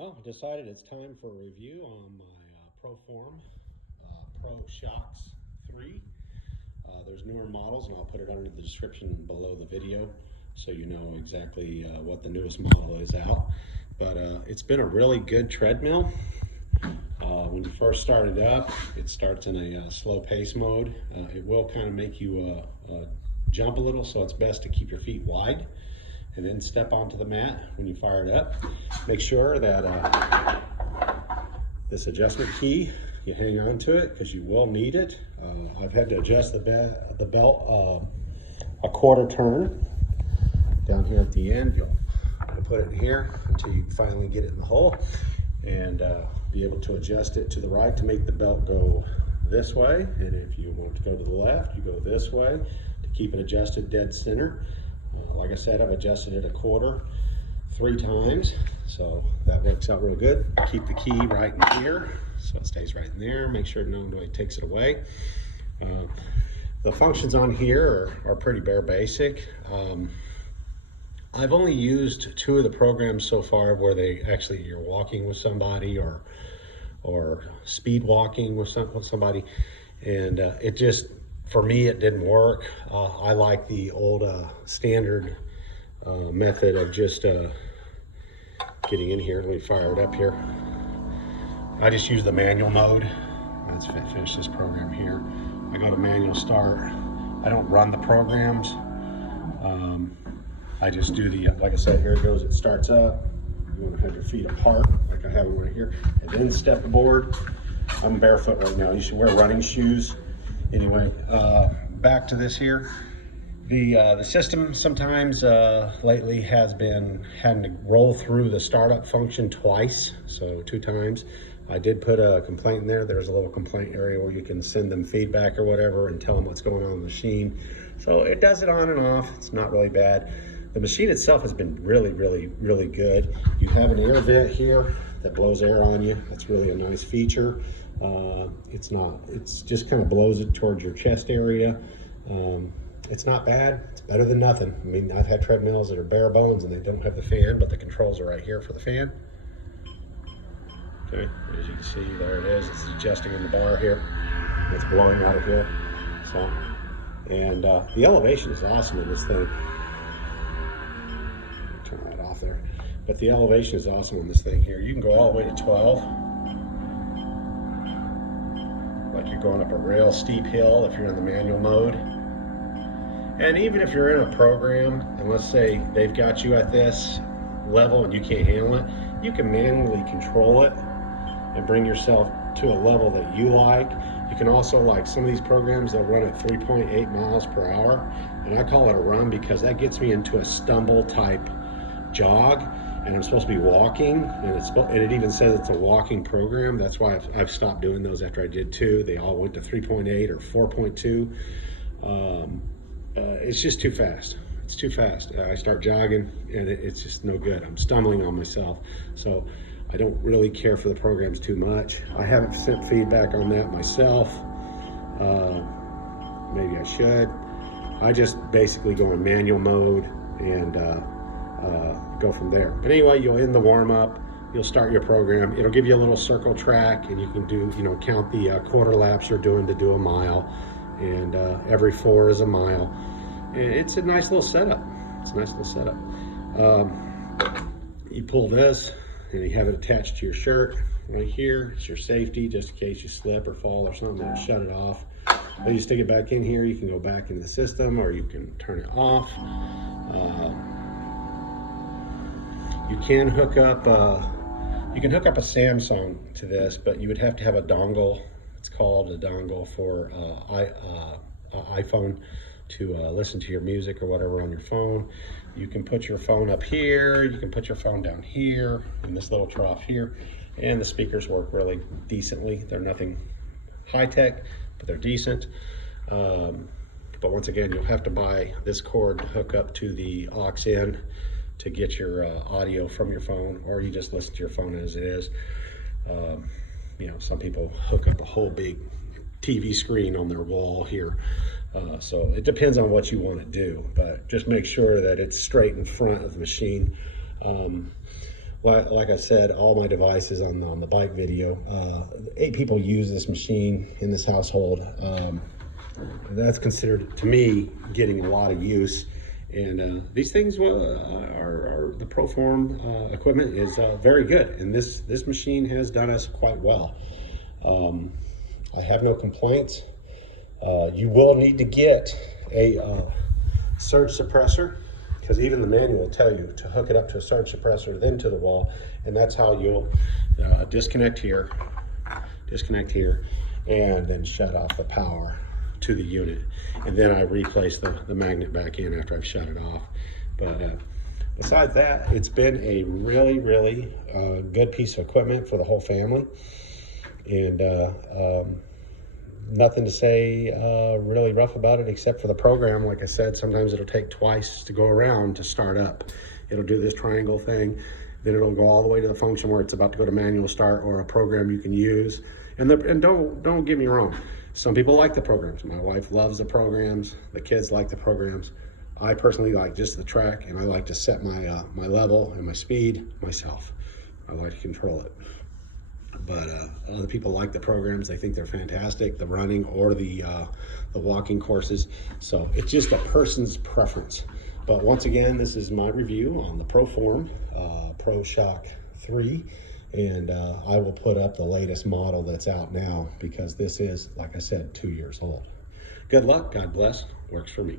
Well, I decided it's time for a review on my ProForm Proshox 3. There's newer models, and I'll put it under the description below the video so you know exactly what the newest model is out. But it's been a really good treadmill. When you first start it up, it starts in a slow pace mode. It will kind of make you jump a little, so it's best to keep your feet wide and then step onto the mat when you fire it up. Make sure that this adjustment key, you hang on to it because you will need it. I've had to adjust the belt a quarter turn down here at the end. You'll put it in here until you finally get it in the hole, and be able to adjust it to the right to make the belt go this way. And if you want to go to the left, you go this way to keep it adjusted dead center. Like I said, I've adjusted it a quarter 3 times, so that works out real good. Keep the key right in here so it stays right in there. Make sure nobody takes it away. The functions on here are pretty bare basic. I've only used 2 of the programs so far where you're walking with somebody or speed walking with somebody, and it just, for me, it didn't work. I like the old standard method of just getting in here. Let me fire it up here. I just use the manual mode. Let's finish this program here. I go to manual start. I don't run the programs. I just do the, like I said, here it goes. It starts up. You want to have your feet apart, like I have them right here, and then step aboard. I'm barefoot right now. You should wear running shoes. Anyway, back to this here. The system sometimes lately has been having to roll through the startup function twice, so 2 times. I did put a complaint in there. There's a little complaint area where you can send them feedback or whatever and tell them what's going on in the machine. So it does it on and off. It's not really bad. The machine itself has been really, really, really good. You have an air vent here that blows air on you. That's really a nice feature. It's just kind of blows it towards your chest area. It's not bad. It's better than nothing. I mean, I've had treadmills that are bare bones and they don't have the fan, but the controls are right here for the fan. Okay, as you can see, there it is. It's adjusting in the bar here. It's blowing out of here. So, and the elevation is awesome in this thing. Turn that off there. But the elevation is awesome on this thing here. You can go all the way to 12. Like you're going up a real steep hill if you're in the manual mode. And even if you're in a program, and let's say they've got you at this level and you can't handle it, you can manually control it and bring yourself to a level that you like. You can also, like some of these programs, they'll run at 3.8 miles per hour. And I call it a run because that gets me into a stumble type jog, and I'm supposed to be walking, and it even says it's a walking program. That's why I've stopped doing those after I did 2. They all went to 3.8 or 4.2. It's just too fast. It's too fast. I start jogging and it's just no good. I'm stumbling on myself. So I don't really care for the programs too much. I haven't sent feedback on that myself. Maybe I should. I just basically go in manual mode and go from there. But anyway, you'll end the warm-up, you'll start your program. It'll give you a little circle track, and you can do, count the quarter laps you're doing to do a mile, and every 4 is a mile. And it's a nice little setup. It's a nice little setup. You pull this, and you have it attached to your shirt right here. It's your safety, just in case you slip or fall or something. It'll shut it off. Then you stick it back in here. You can go back into the system, or you can turn it off. You can hook up a Samsung to this, but you would have to have a dongle. It's called a dongle for iPhone to listen to your music or whatever on your phone. You can put your phone up here. You can put your phone down here in this little trough here, and the speakers work really decently. They're nothing high tech, but they're decent. But once again, you'll have to buy this cord to hook up to the aux in to get your audio from your phone, or you just listen to your phone as it is. Some people hook up a whole big TV screen on their wall here. So it depends on what you want to do, but just make sure that it's straight in front of the machine. like I said, all my devices on the bike video. 8 people use this machine in this household. That's considered, to me, getting a lot of use. And these things are the ProForm equipment is very good, and this machine has done us quite well. I have no complaints. You will need to get a surge suppressor, because even the manual will tell you to hook it up to a surge suppressor, then to the wall, and that's how you'll disconnect here, and then shut off the power to the unit. And then I replace the magnet back in after I've shut it off. But besides that, it's been a really, really good piece of equipment for the whole family. And nothing to say really rough about it, except for the program. Like I said, sometimes it'll take twice to go around to start up. It'll do this triangle thing, then it'll go all the way to the function where it's about to go to manual start or a program you can use. And don't get me wrong, some people like the programs. My wife loves the programs. The kids like the programs. I personally like just the track, and I like to set my my level and my speed myself. I like to control it. But other people like the programs. They think they're fantastic, the running or the walking courses. So it's just a person's preference. But once again, this is my review on the ProForm Proshox 3. And I will put up the latest model that's out now, because this is, like I said, 2 years old. Good luck. God bless. Works for me.